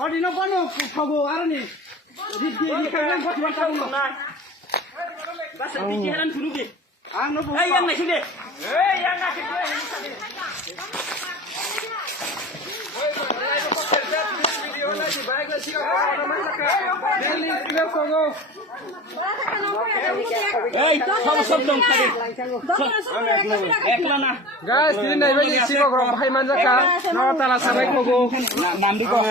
Odi no kono kogo arani. Di kalian kok cuma tahu loh. Bas pikiran dulu deh. Anu bu. Yang nasi deh. Yang nasi deh. Guys, ini nih bagi sih kok orang pakai manja kan? Nol tala sampai kogo. Nanti kok.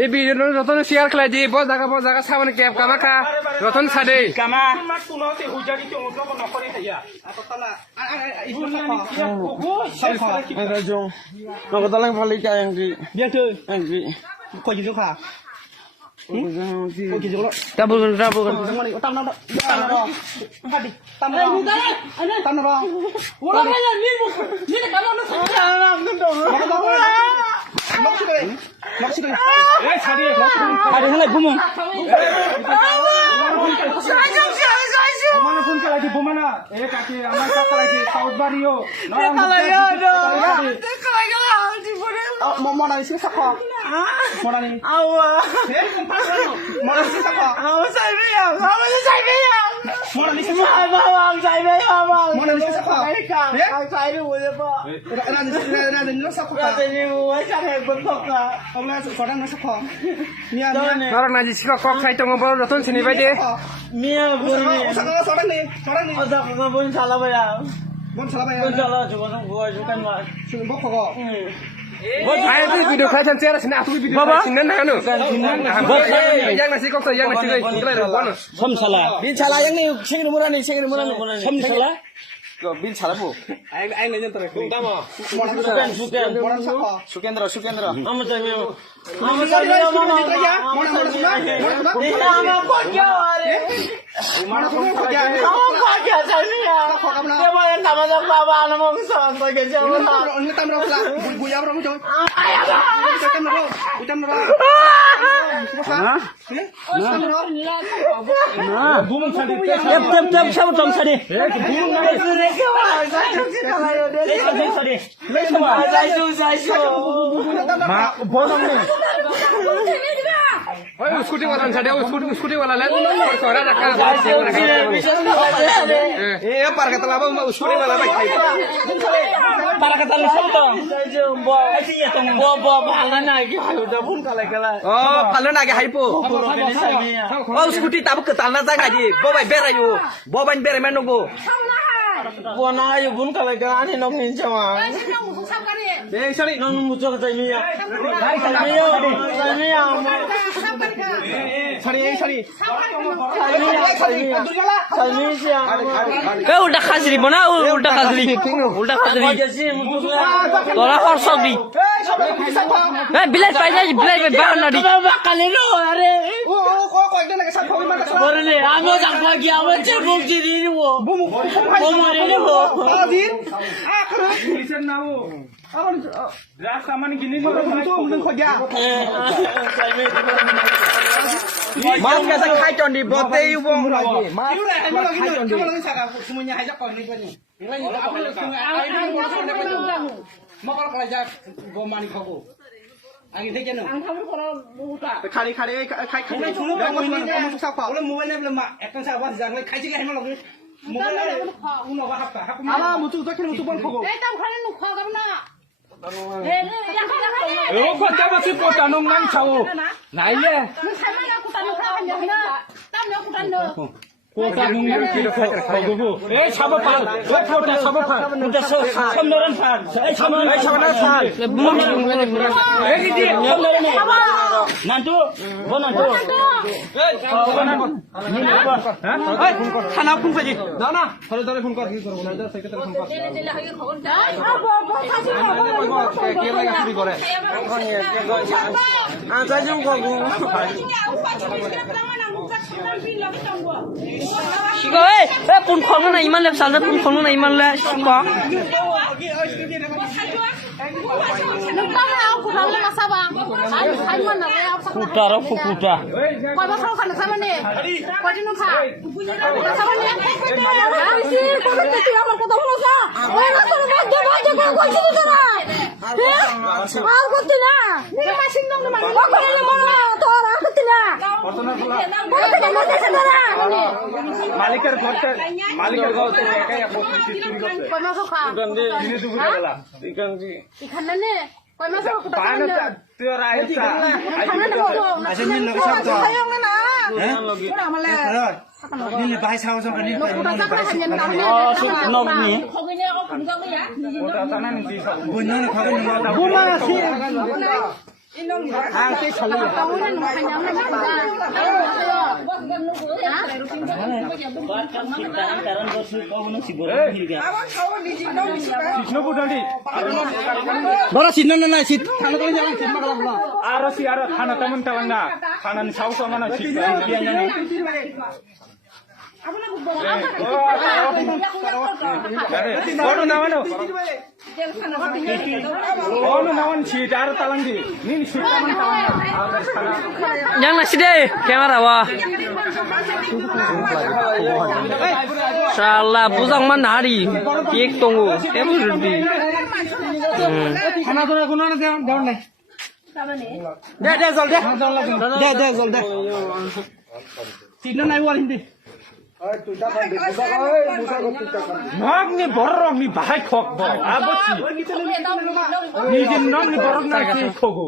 এই video Ratan share খেলাই দি বহুত জায়গা সামনে cap কামাকা Ratan সাদে কামা নগদালাং ভালি কা angry বিয়াতে angry কই জিলো খা কই জিলো ডাবল মানে তাম না পাটি তাম না তাম না ওলা ভাই নি কালো না Maksudnya, ada yang lagi bumung. Mana pun kalau lagi bumung mana? Kaki, aman kakak lagi saud bario. Kalau ya ada. Kalau di mana? Mau nani sih sakwa? Mau nani? Awak. Mau nani sih sakwa? Awak saya biar. Awak saya biar. Mau nani sih sakwa? Awak saya biar. Mau nani sih sakwa? Awak saya biar apa? Nani sih sakwa? Nani saya bentuknya. Orang seorang nasi kok. Orang nasi kok saya tunggu baru datang sini baik Mia boleh. Seorang nih. Ada nggak boleh salah bayar. Boleh salah bayar. Boleh salah juga gua juga mah. Cuma kok. Ayo tu video kalian share sini aku video sini nanu. Yang nasi kok yang nasi kok. Sam salah. Bin salah yang ni sini murah ni. Sam salah. Bin salah bu. Ayo nanya terus. Tama. Sukendra. Amat saya. Amat saya mana? Mana kau kya are? Mana kau kya? Kau kya saya? Dia mana nama bapa anak mau kesana tak kerja mana? Ini tamra pula. Buya berapa jauh? Bumung sadi. Jam siapa jam sadi? Scooty वाला छड़े scooty वाला ले छोरा रखा ए पार का तालाब scooty वाला भाई पार का तालाब सब तो बो ऐसे ये तो बो भाला ना के उधर फोन कला ओ भाला ना के हाइपो ओ स्कूटी ताब के तालना जागा जी बो भाई बेरा यो बो बाइन बेरा में नगो बो ना यो बुन कला का आने नग नि जमा ए सरी नन मुचो का चाहिए भाई चाहिए Sorry. Udah khasri mana? Udah khasri. Tora korsok di. Bilal paisa, bilal bahan nadi. Kali lo, are. Boleh, amo tak pagi, amo cebok jadi ni wo. Bomo ni wo. Adin, akhirnya. Listen now. Draft saman gini ni mungkin kerja. Mas kata kai condi bote uang lagi. Mas kai condi. Semuanya aja kau ni kan ni. Mau kalau kerja gomani kau. Angin dek jenuh. Angin kalau buka. Kali. Kamu susah kau. Kalau mobile ni belum mak. Akan saya buat jangan. Kai cik lagi malam ni. Mobile ni uno apa? Alah mutu tu kan mutu pun kau. Tam kali nu kau kamu nak. Kau coba sih kau tanam nang cawo. Naya. Kau tanam nang kilo kau gugu. Sabar pan. Kau sabar pan. Udah samdoran pan. Samdoran pan. Belum. Ini dia. Nantu. থানা phone করে দাও না ধরে ধরে phone কর কি করব না সেক্রেটারি ফোন কর কে লাগে চুরি করে আচ্ছা যাও গো শিকো এ ফোন খনো না ইমান লেপ সালদা ফোন খনো না ইমান লে Shikoh Putara ko puta. Kau masuk kan sama ni? Kau jenuh tak? Sama ni? Si, kau nak cuci apa? Kau tahu tak? Kau masuk baca kau cuci sana. Aku tidak. Ni masih dong mana? Kau ni mana? Tahu aku tidak. Kau tidak masuk sana. মালিকের ঘরতে একাই চুরি করছে Kau masuk kan? দিনে দুপুরে বেলা Ikan ni? Kau masuk ke পায় dalam না ni? তুই রাইছা Ikan ni kau. আচ্ছা মিল লগে সব তো Sayang ni nak. নিলে ভাই সাহস করে নিল Kau tak pernah hanya nak. Oh, su nok ni. ওটা জানা নি সব বন্যন খাবে নি বোমা আছে হ্যাঁ তুই খালি Kau ni hanya nak কৃষ্ণপুরডি বড় সিট না না সিট থানা তো যাবেন সিট মাগলা বলা আরো সি আরো থানা তেমন তেমন না থানার সাহস মানে ঠিক জানি বড় নামানো বড় নামান সিট আর তালাঙ্গি নিন সিট তেমন তেমন না Yang nasi deh, kamera wah. Salah, pusang mana hari? Kek tunggu, em berdi. থানা তো কোনো না দেওয়ার নাই দে জল দে জল দে সিট না নাই ওয়ার হিন্দি নক নি বড় নি ভাই খক ব আবছি নিজে নক নি বড় না কি খগো